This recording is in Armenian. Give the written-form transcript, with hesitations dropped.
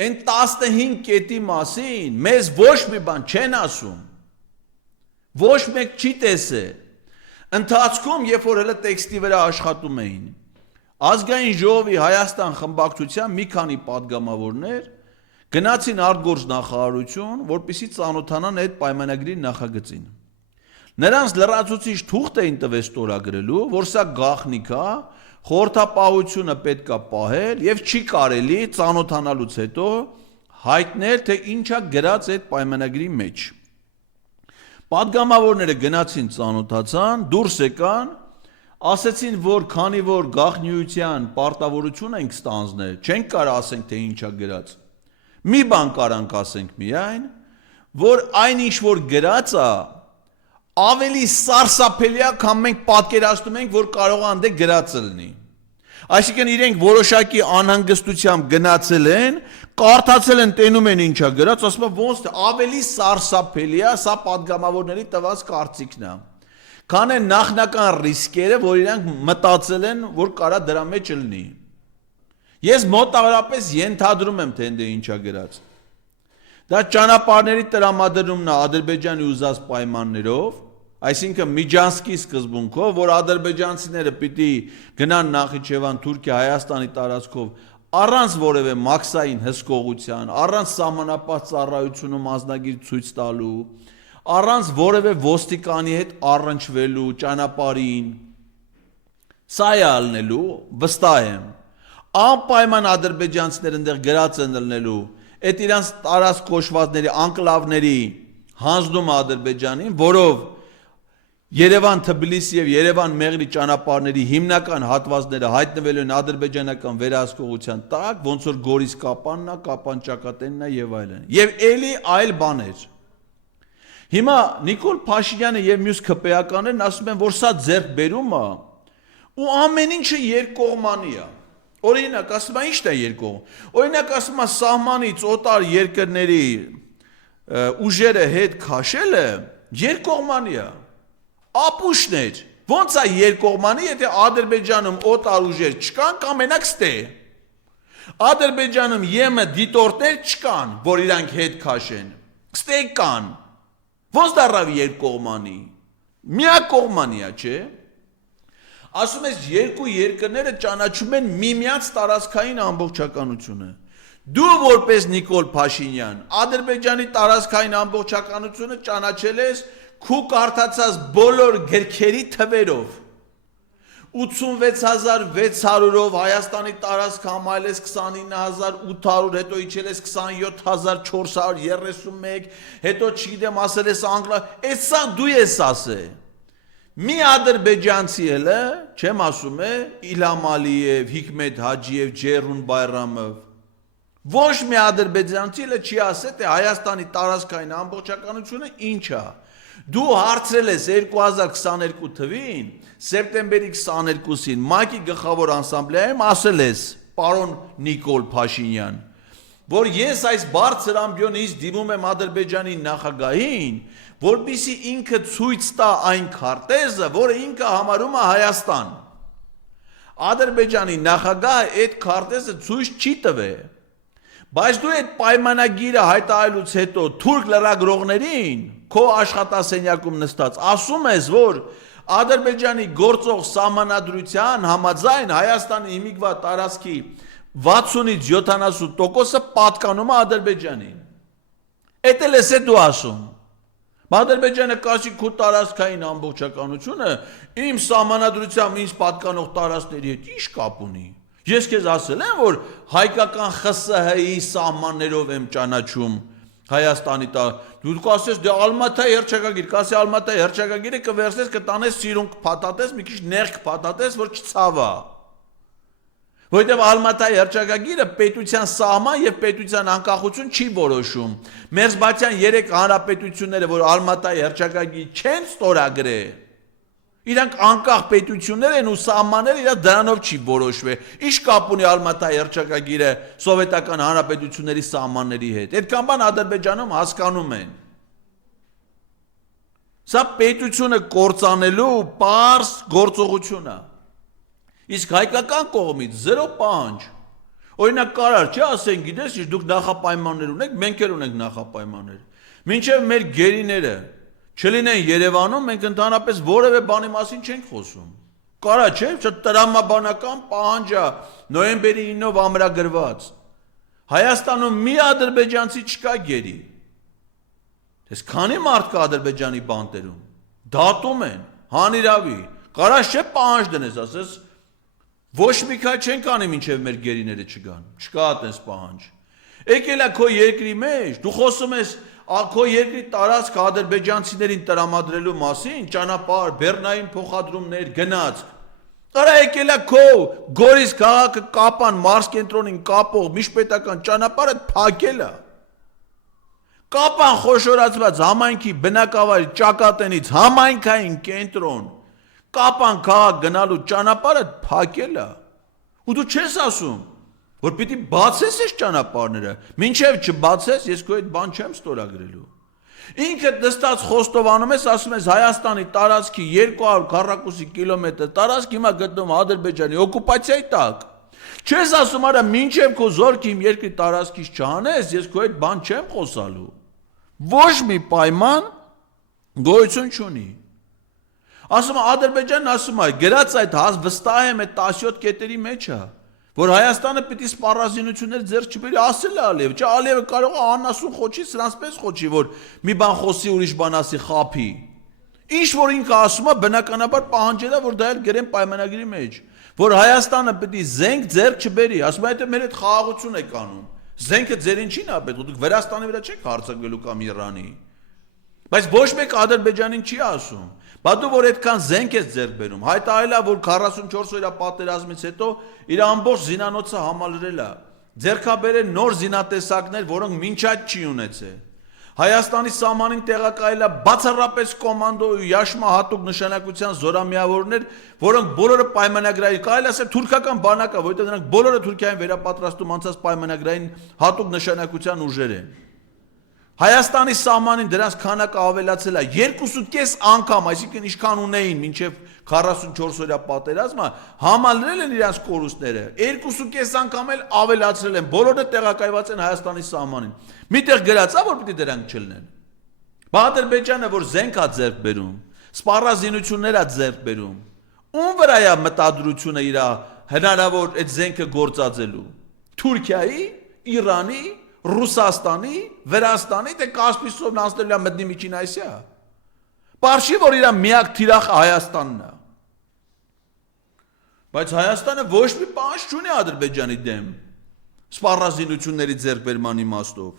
Այն 15 կետի մասին մեզ ոչ մի բան չեն ասում, ոչ մեկ չի տեսել, ընթացքում, երբ որ հələ տեքստի վրա աշխատում էին, Ազգային ժողովի Հայաստան խմբակցության մի քանի պատգամավորներ գնացին արտգործնախարարություն, որպեսզի ծանոթանան այդ պայմանագրի նախագծին։ Նրանց լրացուցիչ թուղթ էին տվել ստորագրելու, որ սա գաղտնիք է, խորհրդապահությունը պետք է պահել եւ չի կարելի ծանոթանալուց հետո հայտնել, թե ինչա գրած այդ պայմանագրի մեջ։ Պատգամավորները գնացին ծանոթացան, դուրս եկան, ասեցին, որ քանի որ գաղտնիության պարտավորություն ենք ստանձնել, չենք կարող ասենք, թե ինչա գրած։ Մի բան կարանք ասենք միայն, որ այն ինչ որ գրած է, ավելի սարսափելի է, քան մենք պատկերացնում ենք, որ կարող է անդե գրած լինի։ Այսինքն իրենք որոշակի անհանգստությամբ գնացել են, կարդացել են, տենում են ինչա գրած, ասում են ոնց թե ավելի սարսափելի է, սա պատգամավորների տված կարծիքն է։ Քան են նախնական ռիսկերը, որ իրանք մտածել են, որ կարա դրա մեջ լինի։ Ես մոտավորապես ենթադրում եմ, թե ընդ ինչա գրած։ Դա ճանապարհների տրամադրումն է Ադրբեջանի ուզած պայմաններով, այսինքն Միջանսկի սկզբունքով, որ ադրբեջանցիները պիտի գնան Նախիջևան, Թուրքիա, Հայաստանի տարածքով առանց որևէ մաքսային հսկողության, առանց սահմանապահ ծառայությունում անձնագիր ցույց տալու, առանց որևէ ոստիկանի հետ առնչվելու ճանապարհին, սա է ալնելու, վստահ եմ, անպայման ադրբեջանցիները այնտեղ գրած են ելնելու, այդ իրանց տարածք կոչվածների, անկլավների հանձնում Ադրբեջանին, որով Երևան-Թբիլիսի եւ Երևան-Մեղրի ճանապարհների հիմնական հատվածները հայտնվելու են ադրբեջանական վերահսկողության տակ, ոնց որ Գորիս Կապանն է, Կապան ճակատենն է եւ այլն։ Եվ էլի այլ բաներ։ Հիմա Նիկոլ Փաշինյանը եւ մյուս ԿՊԱ-ականներն ասում են, որ սա ձեռքբերում է ու ամեն ինչը երկկողմանի է։ Օրինակ, ասում է ի՞նչն է երկկողմ։ Օրինակ ասում է սահմանից օտար երկրների ուժերը հետ քաշելը երկկողմանի է։ Ապուշներ, ոնց է երկկողմանի, եթե Ադրբեջանում օտար ուժեր չկան կամ մենակ ստե։ Ադրբեջանում ԵՄ դիտորդներ չկան, որ իրանք հետ քաշեն։ Ստե կան։ Ոնց դառավ երկկողմանի։ Միակողմանի է, չէ՞։ Ասում ես երկու երկրները ճանաչում են միմյանց տարածքային ամբողջականությունը։ Դու որպես Նիկոլ Փաշինյան Ադրբեջանի տարածքային ամբողջականությունը ճանաչել ես քու կարդացած բոլոր գրքերի թվերով 86600-ով Հայաստանի տարածք համայլես 29800, հետո իջել ես 27431, հետո չգիտեմ ասել ես անգլա, այս սա դու ես ասել։ Մի ադրբեջանցի էլ է, չեմ ասում է, Իլհամ Ալիև, Հիկմետ Հաջիև, Ջերուն Բայրամով։ Ոչ մի ադրբեջանցի էլ չի ասել, թե Հայաստանի տարածքային ամբողջականությունը ինչ է։ Դու հարցրել ես 2022 թվին, սեպտեմբերի 22-ին, ՄԱԿ-ի գլխավոր ասամբլեայում ասել ես, պարոն Նիկոլ Փաշինյան, որ ես այս բարձր ամբիոնից դիմում եմ Ադրբեջանի նախագահին, որպեսզի ինքը ցույց տա այն քարտեզը, որը ինքը համարում է Հայաստան։ Ադրբեջանի նախագահը այդ քարտեզը ցույց չի տվել։ Բայց դու այդ պայմանագիրը հայտարարելուց հետո թուրք լրագրողներին քո աշխատասենյակում նստած ասում ես, որ Ադրբեջանի գործող սահմանադրության համաձայն Հայաստանի հիմիկվա տարածքի 60-ից 70%-ը պատկանում է Ադրբեջանին։ Էդ էլ ես դու ասում։ Ադրբեջանը կասի քո տարածքային ամբողջականությունը իմ սահմանադրությամբ ինձ պատկանող տարածքների հետ ի՞նչ կապ ունի։ Ես քեզ ասել եմ, որ հայկական ԽՍՀ-ի սահմաններով եմ ճանաչում Հայաստանի դու կասես դե Ալմատայի հռչակագիր, կասի Ալմատայի հռչակագիրը կվերցես, կտանես սիրուն կփաթաթես, մի քիչ նեղ կփաթաթես, որ չցավա։ Որովհետև Ալմատայի հռչակագիրը պետության սահման եւ պետության անկախություն չի որոշում։ Մերձբալթյան 3 հանրապետությունները, որ Ալմատայի հռչակագիր չեն ստորագրել, իրանք անկախ պետություններ են ու սահմանները իրանք դրանով չի որոշվել։ Ինչ կապ ունի Ալմատայի հռչակագիրը սովետական հանրապետությունների սահմանների հետ։ Այդքան բան Ադրբեջանում հասկանում են։ Սա պետությունը կործանելու պարզ գործողություն է։ Իսկ հայկական կողմից 0 պահանջ։ Օրինակ կարար չէ ասեն գիտես ինչ դուք նախապայմաններ ունեք, մենք էլ ունենք նախապայմաններ։ Մինչև մեր գերիները չլինեն Երևանում, մենք ընդհանրապես որևէ բանի մասին չենք խոսում։ Կարա չէ, տրամաբանական պահանջա նոյեմբերի 9-ով ամրագրված։ Հայաստանում մի ադրբեջանցի չկա գերի։ Ես քանի մարդ կա Ադրբեջանի բանտերում։ Դատում են, հանիրավի։ Կարած չէ պահանջ դնես, ասես ոչ մի քայլ չենք անի մինչև մեր գերիները չգան։ Չկա այդպես պահանջ։ Եկել է քո երկրի մեջ, դու խոսում ես քո երկրի տարածք ադրբեջանցիներին տրամադրելու մասին, ճանապարհ, բեռնային փոխադրումներ, գնացք։ Արա եկել է քո Գորիս քաղաքը կապան մարզ կենտրոնին կապող միջպետական ճանապարհը փակել է։ Կապան խոշորացված համայնքի բնակավայր ճակատենից համայնքային կենտրոն կապան քաղաք գնալու ճանապարհը փակել է։ Ու դու չես ասում, որ պիտի բացես այս ճանապարհները, մինչև չբացես, ես քո այդ բան չեմ ստորագրելու։ Ինքդ նստած խոստովանում ես, ասում ես Հայաստանի տարածքի 200 քառակուսի կիլոմետր տարածք հիմա գտնվում Ադրբեջանի օկուպացիայի տակ։ Չես ասում, արա մինչև քո զորքը իմ երկրի տարածքից չանես, ես քո այդ բան չեմ խոսալու։ Ոչ մի պայման գոյություն չունի։ Ասում է Ադրբեջանն ասում է, գրած այդ վստահ եմ այդ 17 կետերի մեջ է, որ Հայաստանը պիտի սպառազինություններ ձեռք չբերի, ասել է Ալիևը, չէ Ալիևը կարող է անասուն խոչի, սրանց պես խոչի, որ մի բան խոսի, ուրիշ բան ասի, խափի։ Ինչ որ ինքը ասում է, բնականաբար պահանջել է, որ դա էլ գրեն պայմանագրի մեջ, որ Հայաստանը պիտի զենք ձեռք չբերի, ասում է, այդ մեր հետ խաղաղություն եք անում։ Զենքը ձեր ինչին է պետք, դուք Վրաստանի վրա չեք հարձակվելու կամ Իրանի։ Բայց ոչ մեկ Ադրբեջանին չի ասում։ Բա դու որ այդքան զենք ես ձեռք բերում, հայտարարել է, որ 44 օրյա պատերազմից հետո իր ամբողջ զինանոցը համալրել է, ձեռքաբերել նոր զինատեսակներ, որոնք մինչ այդ չի ունեցել։ Հայաստանի սահմանին տեղակայել է բացառապես կոմանդո ու Յաշմա հատուկ նշանակության զորամիավորներ, որոնք բոլորը պայմանագրային, կարելի ասել թուրքական բանակ է, որովհետև նրանք բոլորը Թուրքիային վերապատրաստում անցած պայմանագրային հատուկ նշանակության ուժեր են։ Հայաստանի սահմանին դրանց քանակը ավելացել է 2.5 անգամ, այսինքն ինչքան ունեին մինչև 44 օրյա պատերազմը, համալրել են իրենց կորուստները, 2.5 անգամ էլ ավելացրել են, բոլորը տեղակայված են Հայաստանի սահմանին։ Միտեղ գրած է, որ պիտի դրանք չլինեն։ Ադրբեջանը, որ զենք է ձեռք բերում, սպառազինություններ է ձեռք բերում, ում վրա է մտադրությունը իր հնարավոր այդ զենքը գործածելու։ Թուրքիայի, Իրանի, Ռուսաստանի, Վրաստանի, թե Կասպիոսով անցնելու է մտնի Միջին Ասիա։ Պարշի, որ իր միակ թիրախը Հայաստանն է։ Բայց Հայաստանը ոչ մի պահանջ չունի Ադրբեջանի դեմ սպառազինությունների ձեռքբերման իմաստով։